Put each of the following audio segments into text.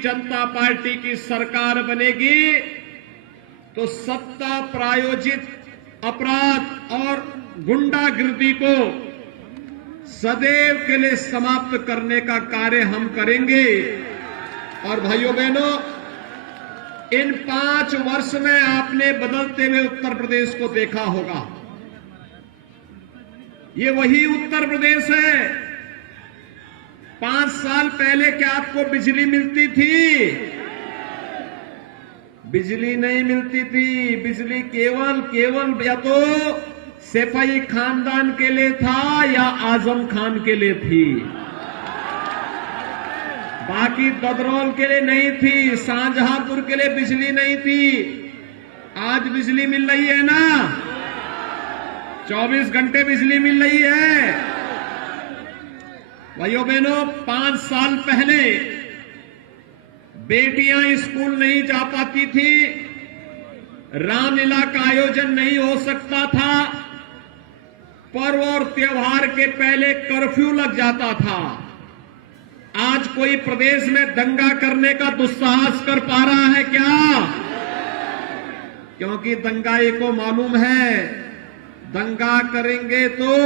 जनता party की सरकार बनेगी तो सत्ता प्रायोजित अपराध और गुंडागिर्दी को सदैव के लिए समाप्त करने का कार्य हम करेंगे। और भाइयों बहनों, इन 5 वर्ष में आपने बदलते हुए उत्तर प्रदेश को देखा होगा। ये वही उत्तर प्रदेश है। 5 साल पहले क्या आपको बिजली मिलती थी? बिजली नहीं मिलती थी। बिजली केवल या तो सैफई खानदान के लिए था या आजम खान के लिए थी, बाकी ददरौल के लिए नहीं थी, शाहजहांपुर के लिए बिजली नहीं थी। आज बिजली मिल रही है ना, 24 घंटे बिजली मिल रही है। भाइयों बहनों, 5 साल पहले बेटियां स्कूल नहीं जा पाती थी, रामलीला का आयोजन नहीं हो सकता था, पर्व और त्योहार के पहले कर्फ्यू लग जाता था। आज कोई प्रदेश में दंगा करने का दुस्साहस कर पा रहा है क्या? क्योंकि दंगाई को मालूम है, दंगा करेंगे तो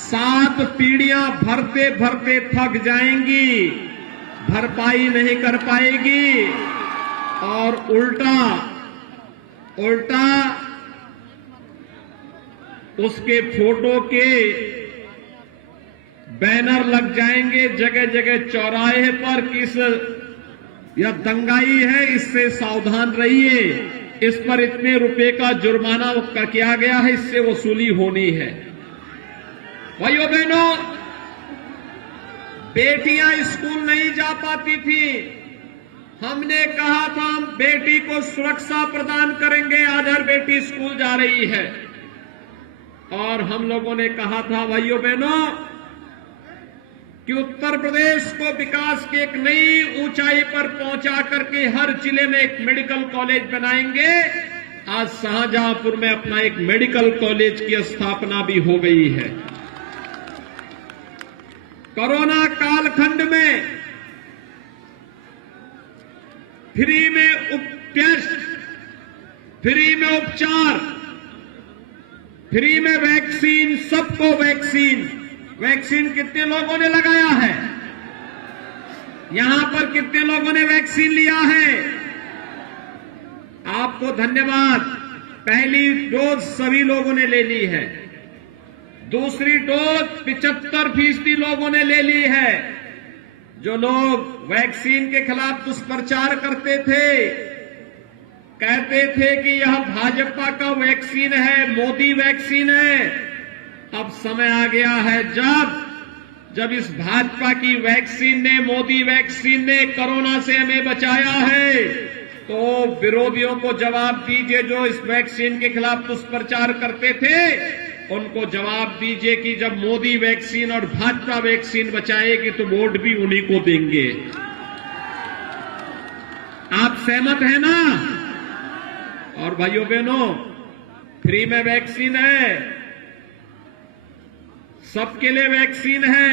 7 पीढ़ियां भरते भरते थक जाएंगी, भरपाई नहीं कर पाएगी और उल्टा उसके फोटो के बैनर लग जाएंगे जगह जगह चौराहे पर कि इस यह दंगाई है, इससे सावधान रहिए, इस पर इतने रुपए का जुर्माना किया गया है, इससे वसूली होनी है। भाइयों बहनों, बेटियां स्कूल नहीं जा पाती थी, हमने कहा था हम बेटी को सुरक्षा प्रदान करेंगे। आज हर बेटी स्कूल जा रही है। और हम लोगों ने कहा था भाइयों बहनों कि उत्तर प्रदेश को विकास की एक नई ऊंचाई पर पहुंचा करके हर जिले में एक मेडिकल कॉलेज बनाएंगे। आज शाहजहांपुर में अपना एक मेडिकल कॉलेज की स्थापना भी हो गई है। कोरोना कालखंड में फ्री में टेस्ट, फ्री में उपचार, फ्री में वैक्सीन, सबको वैक्सीन कितने लोगों ने लगाया है? यहां पर कितने लोगों ने वैक्सीन लिया है? आपको धन्यवाद। पहली डोज सभी लोगों ने ले ली है, दूसरी डोज 75% लोगों ने ले ली है। जो लोग वैक्सीन के खिलाफ दुष्प्रचार करते थे, कहते थे कि यह भाजपा का वैक्सीन है, मोदी वैक्सीन है, अब समय आ गया है जब इस भाजपा की वैक्सीन ने, मोदी वैक्सीन ने कोरोना से हमें बचाया है, तो विरोधियों को जवाब दीजिए। जो इस वैक्सीन के खिलाफ दुष्प्रचार करते थे, उनको जवाब दीजिए कि जब मोदी वैक्सीन और भाजपा वैक्सीन बचाएगी तो वोट भी उन्हीं को देंगे। आप सहमत हैं ना? और भाइयों बहनों, फ्री में वैक्सीन है, सबके लिए वैक्सीन है,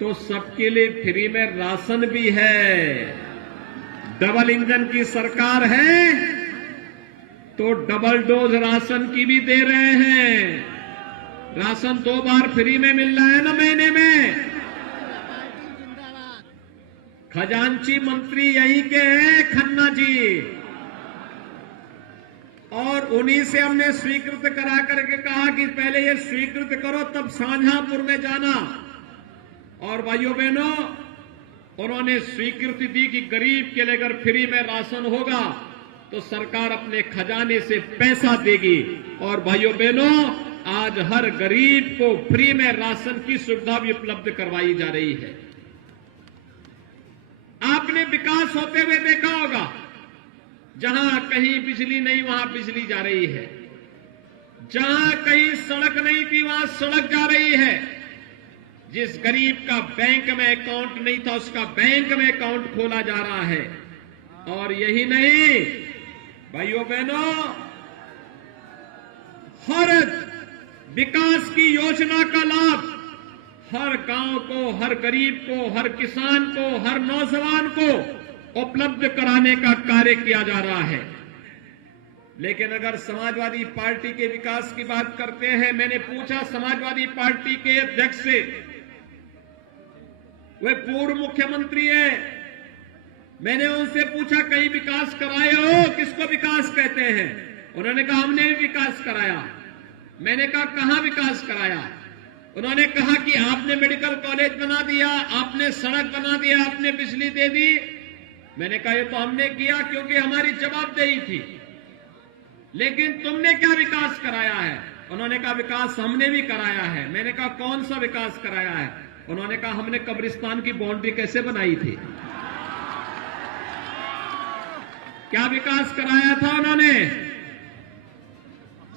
तो सबके लिए फ्री में राशन भी है। डबल इंजन की सरकार है तो डबल डोज राशन की भी दे रहे हैं। राशन 2 बार फ्री में मिल रहा है ना महीने में। खजांची मंत्री यहीं के हैं, खन्ना जी, और उन्हीं से हमने स्वीकृत करा करके कहा कि पहले ये स्वीकृत करो तब शाहजहांपुर में जाना। और भाइयों बहनों, उन्होंने स्वीकृति दी कि गरीब के लिए अगर फ्री में राशन होगा तो सरकार अपने खजाने से पैसा देगी। और भाइयों बहनों, आज हर गरीब को फ्री में राशन की सुविधा भी उपलब्ध करवाई जा रही है। आपने विकास होते हुए देखा होगा, जहां कहीं बिजली नहीं वहां बिजली जा रही है, जहां कहीं सड़क नहीं थी वहां सड़क जा रही है, जिस गरीब का बैंक में अकाउंट नहीं था उसका बैंक में अकाउंट खोला जा रहा है। और यही नहीं भाइयों बहनों, हर विकास की योजना का लाभ हर गांव को, हर गरीब को, हर किसान को, हर नौजवान को उपलब्ध कराने का कार्य किया जा रहा है। लेकिन अगर समाजवादी पार्टी के विकास की बात करते हैं, मैंने पूछा समाजवादी पार्टी के अध्यक्ष से, वे पूर्व मुख्यमंत्री हैं, मैंने उनसे पूछा कहीं विकास कराए हो? किसको विकास कहते हैं? उन्होंने कहा हमने भी विकास कराया। मैंने कहा कहां विकास कराया? उन्होंने कहा कि आपने मेडिकल कॉलेज बना दिया, आपने सड़क बना दिया, आपने बिजली दे दी। मैंने कहा ये तो हमने किया क्योंकि हमारी जवाबदेही थी, लेकिन तुमने क्या विकास कराया है? उन्होंने कहा विकास हमने भी कराया है। मैंने कहा कौन सा विकास कराया है? उन्होंने कहा हमने कब्रिस्तान की बाउंड्री कैसे बनाई थी। क्या विकास कराया था उन्होंने?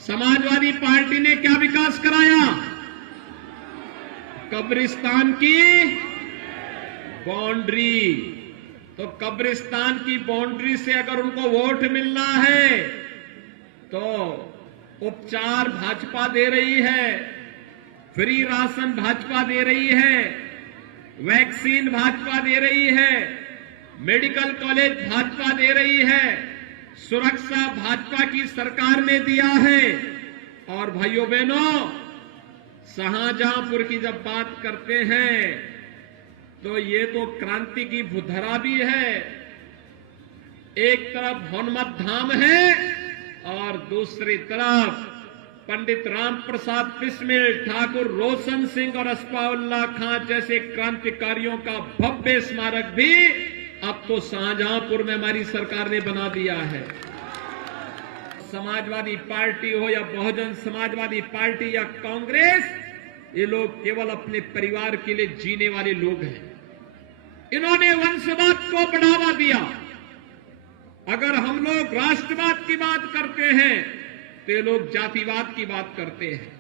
समाजवादी पार्टी ने क्या विकास कराया? कब्रिस्तान की बाउंड्री। तो कब्रिस्तान की बाउंड्री से अगर उनको वोट मिलना है तो उपचार भाजपा दे रही है, फ्री राशन भाजपा दे रही है, वैक्सीन भाजपा दे रही है, मेडिकल कॉलेज भाजपा दे रही है, सुरक्षा भाजपा की सरकार ने दिया है। और भाइयों बहनों, शाहजहांपुर की जब बात करते हैं तो ये तो क्रांति की भूधरा भी है। एक तरफ हनुमत धाम है और दूसरी तरफ पंडित राम प्रसाद बिस्मिल, ठाकुर रोशन सिंह और असफाउल्लाह खां जैसे क्रांतिकारियों का भव्य स्मारक भी अब तो शाहजहांपुर में हमारी सरकार ने बना दिया है। समाजवादी पार्टी हो या बहुजन समाजवादी पार्टी या कांग्रेस, ये लोग केवल अपने परिवार के लिए जीने वाले लोग हैं। इन्होंने वंशवाद को बढ़ावा दिया। अगर हम लोग राष्ट्रवाद की बात करते हैं तो ये लोग जातिवाद की बात करते हैं।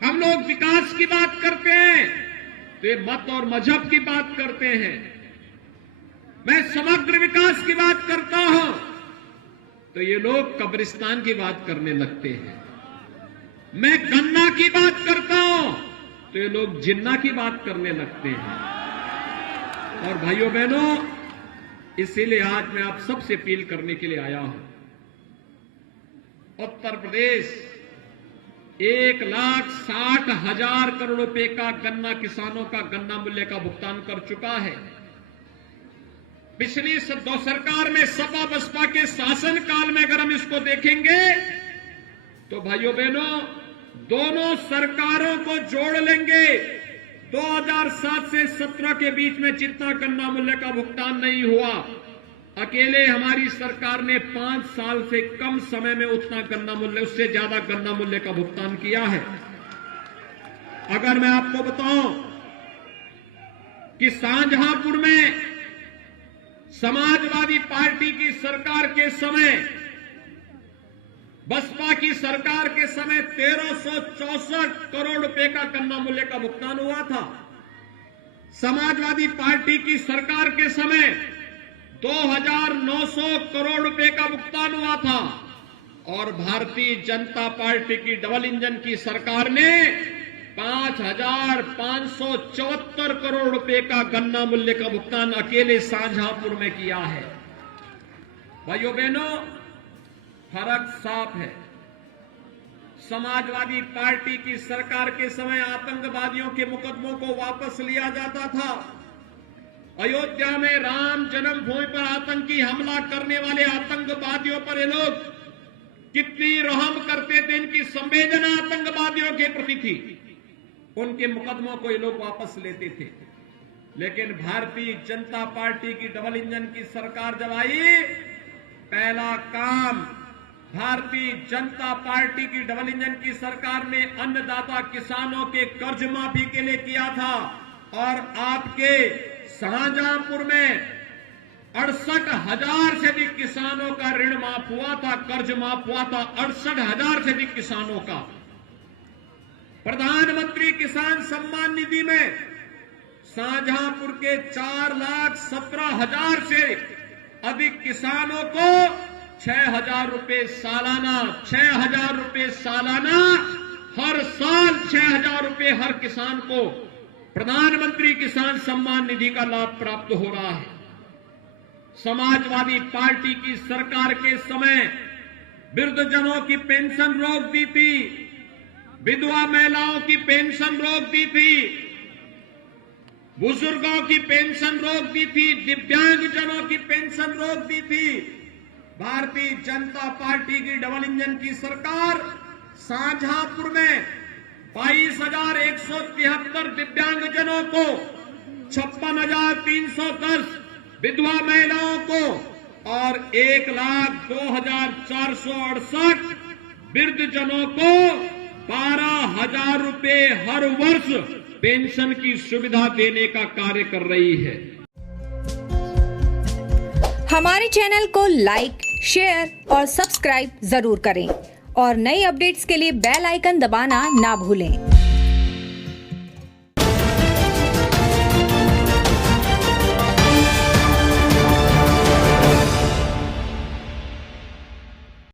हम लोग विकास की बात करते हैं तो ये मत और मजहब की बात करते हैं। मैं समग्र विकास की बात करता हूं तो ये लोग कब्रिस्तान की बात करने लगते हैं। मैं गन्ना की बात करता हूं तो ये लोग जिन्ना की बात करने लगते हैं। और भाइयों बहनों, इसीलिए आज मैं आप सबसे अपील करने के लिए आया हूं। उत्तर प्रदेश 1,60,000 करोड़ रुपए का गन्ना किसानों का गन्ना मूल्य का भुगतान कर चुका है। पिछली दो सरकार में सपा बसपा के शासन काल में अगर हम इसको देखेंगे तो भाइयों बहनों, दोनों सरकारों को जोड़ लेंगे 2007 से 17 के बीच में जितना गन्ना मूल्य का भुगतान नहीं हुआ, अकेले हमारी सरकार ने 5 साल से कम समय में उतना गन्ना मूल्य, उससे ज्यादा गन्ना मूल्य का भुगतान किया है। अगर मैं आपको बताऊं कि शाहजहांपुर में समाजवादी पार्टी की सरकार के समय, बसपा की सरकार के समय 1364 करोड़ रुपए का गन्ना मूल्य का भुगतान हुआ था। समाजवादी पार्टी की सरकार के समय 2,900 करोड़ रुपए का भुगतान हुआ था। और भारतीय जनता पार्टी की डबल इंजन की सरकार ने 5,574 करोड़ रुपए का गन्ना मूल्य का भुगतान अकेले शाहजहांपुर में किया है। भाइयों बहनों, फर्क साफ है। समाजवादी पार्टी की सरकार के समय आतंकवादियों के मुकदमों को वापस लिया जाता था। अयोध्या में राम जन्मभूमि पर आतंकी हमला करने वाले आतंकवादियों पर ये लोग कितनी रहम करते थे, इनकी संवेदना आतंकवादियों के प्रति थी। उनके मुकदमों को ये लोग वापस लेते थे। लेकिन भारतीय जनता पार्टी की डबल इंजन की सरकार जब आई, पहला काम भारतीय जनता पार्टी की डबल इंजन की सरकार ने अन्नदाता किसानों के कर्ज माफी के लिए किया था। और आपके शाहजहांपुर में 68,000 से अधिक किसानों का ऋण माफ हुआ था, कर्ज माफ हुआ था 68,000 से अधिक किसानों का। प्रधानमंत्री किसान सम्मान निधि में शाहजहांपुर के 4,17,000 से अधिक किसानों को 6,000 रुपए सालाना हर साल 6,000 रुपए हर किसान को प्रधानमंत्री किसान सम्मान निधि का लाभ प्राप्त हो रहा है। समाजवादी पार्टी की सरकार के समय वृद्धजनों की पेंशन रोक दी थी, विधवा महिलाओं की पेंशन रोक दी थी, बुजुर्गों की पेंशन रोक दी थी, दिव्यांगजनों की पेंशन रोक दी थी। भारतीय जनता पार्टी की डबल इंजन की सरकार शाहजहांपुर में 22,173 दिव्यांगजनों को, 56,310 विधवा महिलाओं को और 1,02,468 वृद्धजनों को 12,000 रुपए हर वर्ष पेंशन की सुविधा देने का कार्य कर रही है। हमारे चैनल को लाइक, शेयर और सब्सक्राइब जरूर करें और नई अपडेट्स के लिए बेल आइकन दबाना ना भूलें।